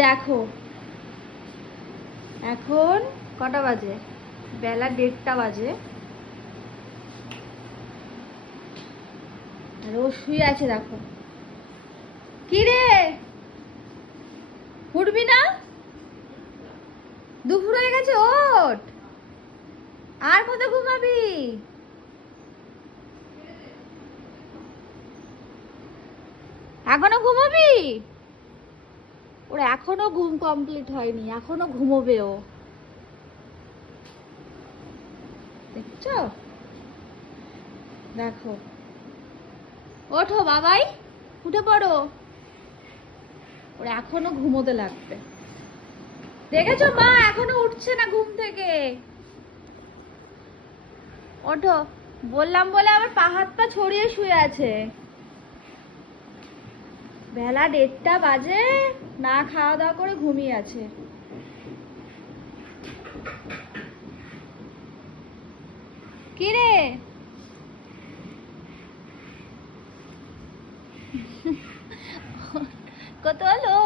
দেখো এখন কটা বাজে, বেলা 1:30 বাজে, আর ও শুয়ে আছে। দেখো কি রে, উঠবি না? দুপুর হয়ে গেছে, ওঠ। আর কত ঘুমাবি? এখনো ঘুমাবি? ওর এখনো ঘুম কমপ্লিট হয়নি, এখনো ঘুমোবে ও। দেখছো? দেখো, ওঠো বাবাই, উঠে পড়ো। ওর এখনো ঘুমোতে লাগবে। দেখেছো মা এখনো উঠছে না ঘুম থেকে। ওঠো, বললাম বলে আবার পা হাত পা ছড়িয়ে শুয়ে আছে। বেলা 1:30 বাজে, না খাওয়া দাওয়া করে ঘুমিয়ে আছে। কি রে, কত হলো?